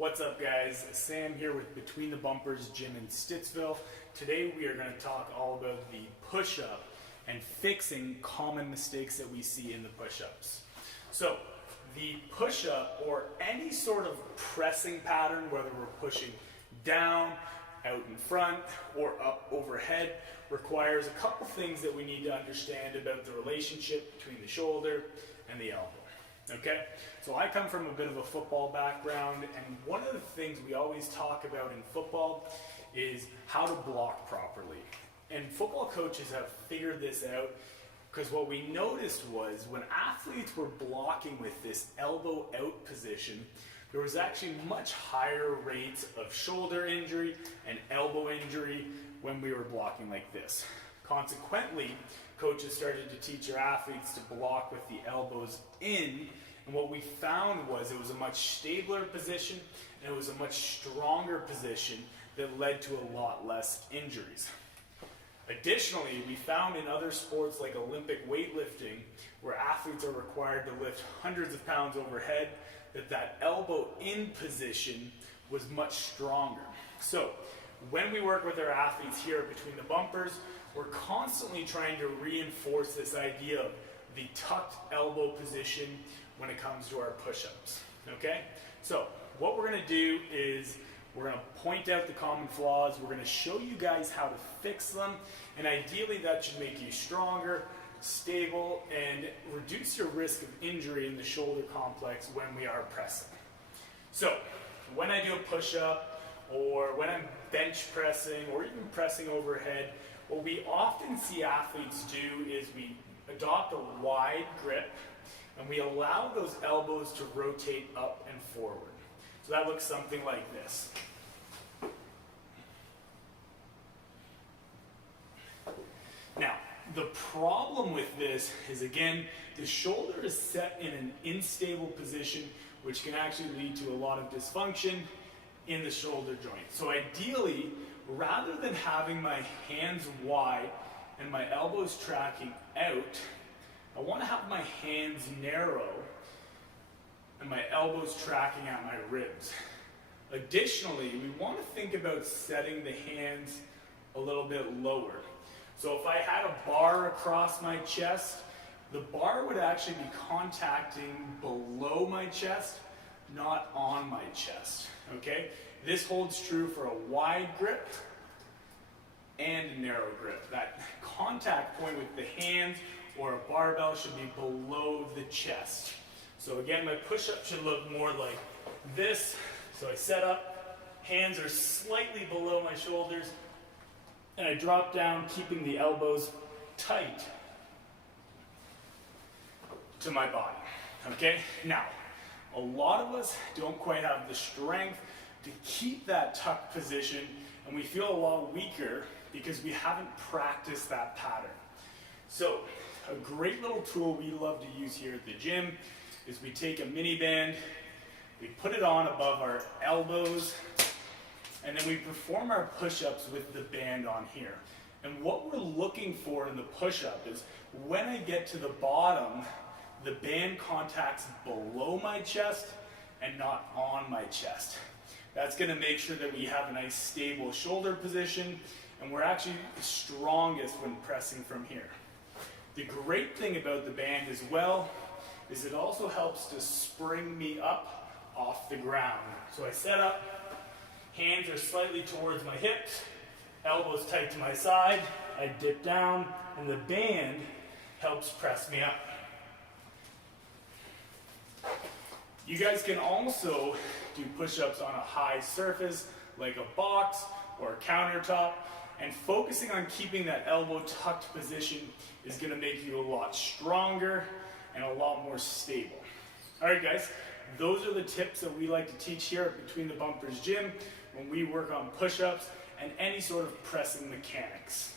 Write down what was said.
What's up guys, Sam here with Between the Bumpers Gym in Stittsville. Today we are going to talk all about the push-up and fixing common mistakes that we see in the push-ups. So the push-up or any sort of pressing pattern, whether we're pushing down, out in front, or up overhead, requires a couple things that we need to understand about the relationship between the shoulder and the elbow. Okay, so I come from a bit of a football background, and one of the things we always talk about in football is how to block properly. And football coaches have figured this out because what we noticed was when athletes were blocking with this elbow out position, there was actually much higher rates of shoulder injury and elbow injury when we were blocking like this. Consequently, coaches started to teach their athletes to block with the elbows in, and what we found was it was a much stabler position and it was a much stronger position that led to a lot less injuries. Additionally, we found in other sports like Olympic weightlifting, where athletes are required to lift hundreds of pounds overhead, that elbow in position was much stronger. So when we work with our athletes here Between the Bumpers, we're constantly trying to reinforce this idea of the tucked elbow position when it comes to our push-ups. Okay? So what we're going to do is we're going to point out the common flaws, we're going to show you guys how to fix them, and ideally that should make you stronger, stable, and reduce your risk of injury in the shoulder complex when we are pressing. So when I do a push-up, or when I'm bench pressing, or even pressing overhead, what we often see athletes do is we adopt a wide grip and we allow those elbows to rotate up and forward. So that looks something like this. Now, the problem with this is, again, the shoulder is set in an unstable position, which can actually lead to a lot of dysfunction in the shoulder joint. So ideally, rather than having my hands wide and my elbows tracking out, I want to have my hands narrow and my elbows tracking at my ribs. Additionally, we want to think about setting the hands a little bit lower. So if I had a bar across my chest, the bar would actually be contacting below my chest, not on my chest. Okay? This holds true for a wide grip and a narrow grip. That contact point with the hands or a barbell should be below the chest. So again, my push-up should look more like this. So I set up, hands are slightly below my shoulders, and I drop down, keeping the elbows tight to my body. Okay? Now, a lot of us don't quite have the strength to keep that tucked position, and we feel a lot weaker because we haven't practiced that pattern. So a great little tool we love to use here at the gym is we take a mini band, we put it on above our elbows, and then we perform our push-ups with the band on here. And what we're looking for in the push-up is when I get to the bottom, the band contacts below my chest and not on my chest. That's going to make sure that we have a nice stable shoulder position, and we're actually the strongest when pressing from here. The great thing about the band as well is it also helps to spring me up off the ground. So I set up, hands are slightly towards my hips, elbows tight to my side, I dip down, and the band helps press me up. You guys can also do push-ups on a high surface like a box or a countertop, and focusing on keeping that elbow tucked position is going to make you a lot stronger and a lot more stable. Alright guys, those are the tips that we like to teach here at Between the Bumpers Gym when we work on push-ups and any sort of pressing mechanics.